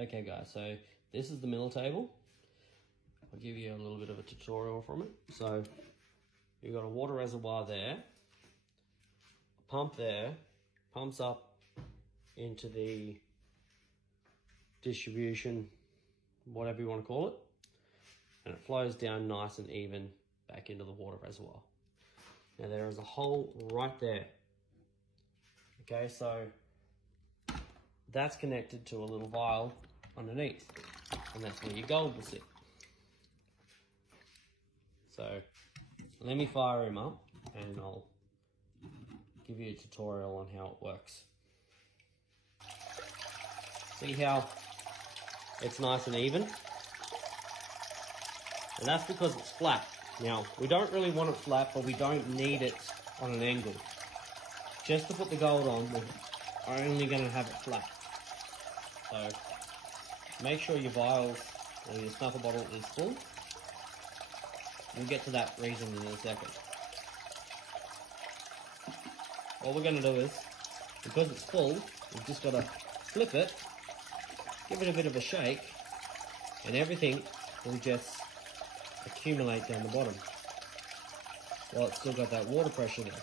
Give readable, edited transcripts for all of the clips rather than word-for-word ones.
Okay guys, so this is the mill table. I'll give you a little bit of a tutorial from it. So you've got a water reservoir there, a pump there, pumps up into the distribution, whatever you want to call it, and it flows down nice and even back into the water reservoir. Now there is a hole right there. Okay, so that's connected to a little vial underneath, and that's where your gold will sit. So let me fire him up and I'll give you a tutorial on how it works. See how it's nice and even? And that's because it's flat. Now, we don't really want it flat, but we don't need it on an angle. Just to put the gold on, we're only going to have it flat. So make sure your vials or your snuffer bottle is full. We'll get to that reason in a second. What we're going to do is, because it's full, we've just got to flip it, give it a bit of a shake, and everything will just accumulate down the bottom while it's still got that water pressure there.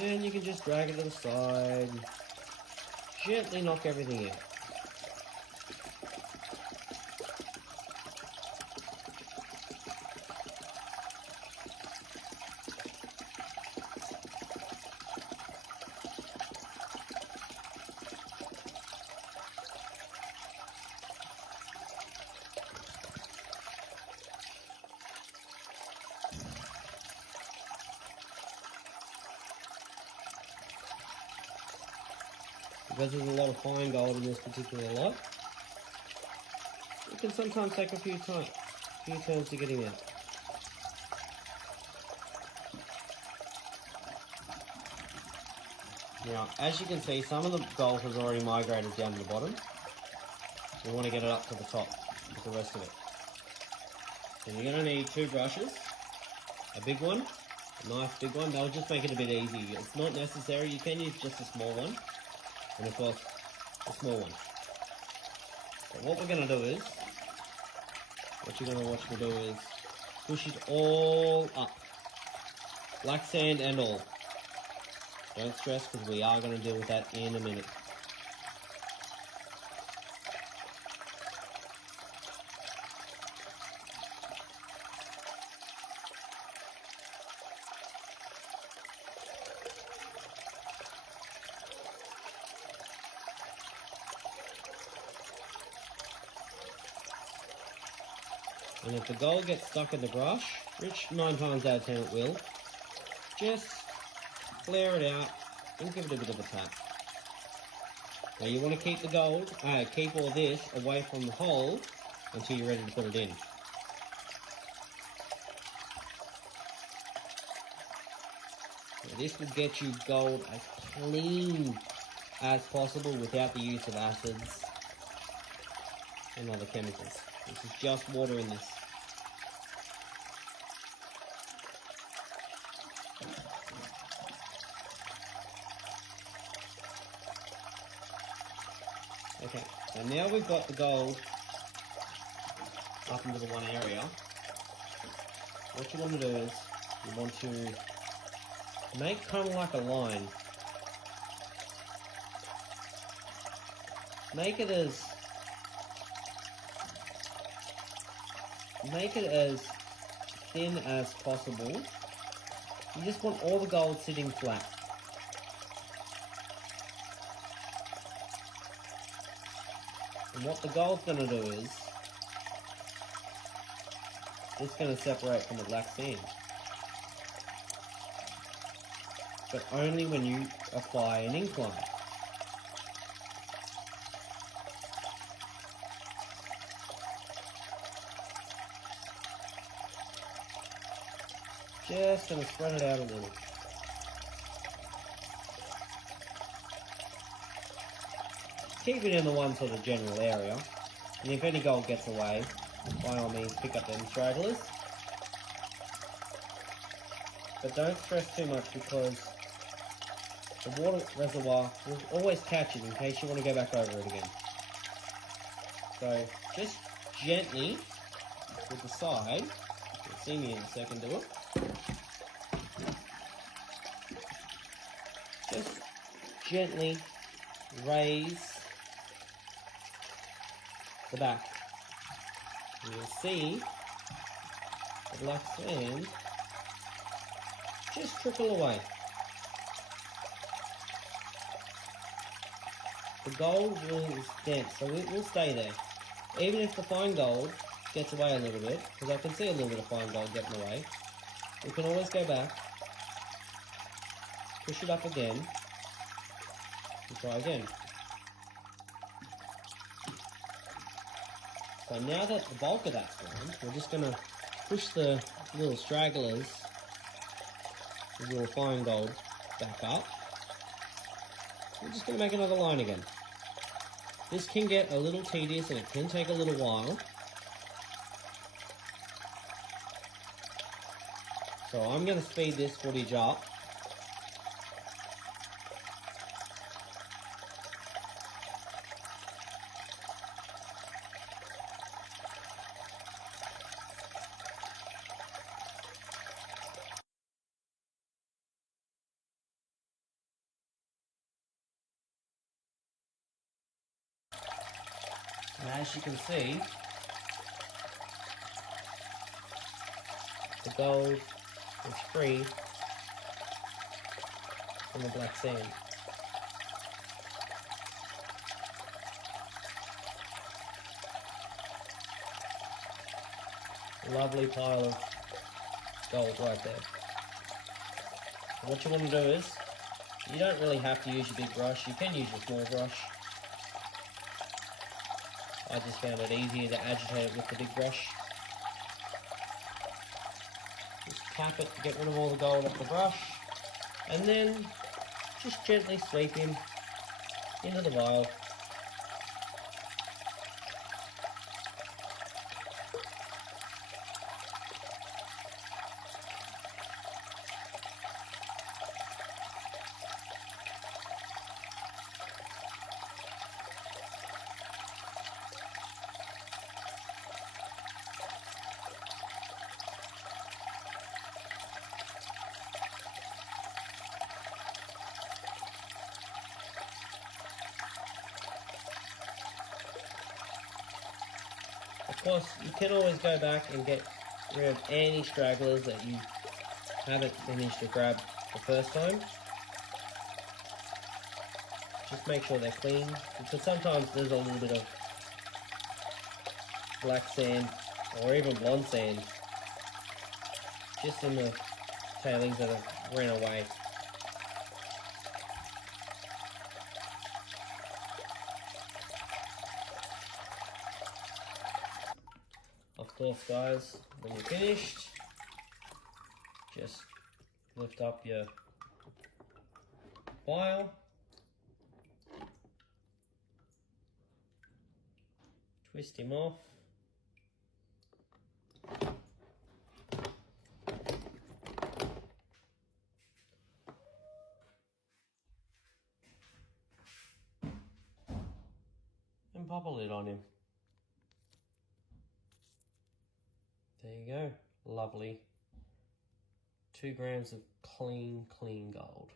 And you can just drag it to the side, gently knock everything out. Because there's a lot of fine gold in this particular lot, it can sometimes take a few turns to getting out. Now, as you can see, some of the gold has already migrated down to the bottom. We want to get it up to the top with the rest of it. So you're going to need two brushes, a big one, a nice big one. They'll just make it a bit easy. It's not necessary, you can use just a small one. And of course, a small one. But what we're going to do is, what you're going to watch me do is, push it all up. Black sand and all. Don't stress, because we are going to deal with that in a minute. And if the gold gets stuck in the brush, which 9 times out of 10 it will, just flare it out and give it a bit of a tap. Now you want to keep the gold, keep all this away from the hole until you're ready to put it in. Now this will get you gold as clean as possible without the use of acids and other chemicals. This is just water in this. Okay, so now we've got the gold up into the one area. What you want to do is, you want to make kind of like a line. Make it as thin as possible. You just want all the gold sitting flat. And what the gold's going to do is, it's going to separate from the black sand. But only when you apply an incline. Just going to spread it out a little. Keep it in the one sort of general area, and if any gold gets away, by all means pick up them stragglers. But don't stress too much, because the water reservoir will always catch it in case you want to go back over it again. So just gently with the side, you'll see me in a second do it. Just gently raise the back. And you'll see the black sand just trickle away. The gold is dense, so it will stay there. Even if the fine gold gets away a little bit, because I can see a little bit of fine gold getting away, we can always go back, push it up again, and try again. So now that the bulk of that's gone, we're just going to push the little stragglers, the little fine gold, back up. We're just going to make another line again. This can get a little tedious and it can take a little while. So I'm going to speed this footage up. And as you can see, the gold is free from the black sand. A lovely pile of gold right there. And what you want to do is, you don't really have to use your big brush, you can use your small brush. I just found it easier to agitate it with the big brush. Just tap it to get rid of all the gold off the brush, and then just gently sweep him into the vial. Of course, you can always go back and get rid of any stragglers that you haven't managed to grab the first time. Just make sure they're clean, because sometimes there's a little bit of black sand or even blonde sand just in the tailings that have ran away. Of course, guys, when you're finished, just lift up your vial, twist him off, and pop a lid on him. There you go, lovely 2 grams of clean gold.